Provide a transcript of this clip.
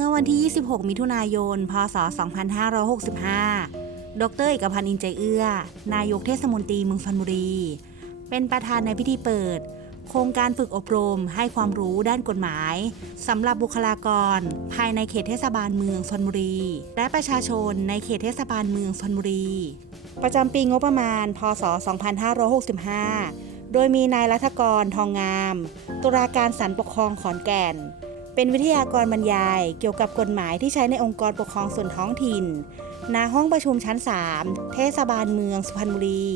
มื่อวันที่ 26 มิถุนายน พศ 2565 ดรเอกพันธ์อินใจเอื้อ นายกเทศมนตรีเมืองสุพรรณบุรี เป็นประธานในพิธีเปิด โครงการฝึกอบรมให้ความรู้ด้านกฎหมายสำหรับบุคลากร ภายในเขตเทศบาลเมืองสุพรรณบุรี และประชาชนในเขตเทศบาลเมืองสุพรรณบุรี ประจำปีงบประมาณ พศ 2565 โดยมีนายรัฐกรทองงาม ตุลาการศาลปกครองขอนแก่น เป็นวิทยากรบรรยายเกี่ยวกับกฎหมายที่ใช้ในองค์กรปกครองส่วนท้องถิ่นณห้องประชุมชั้น 3 เทศบาลเมืองสุพรรณบุรี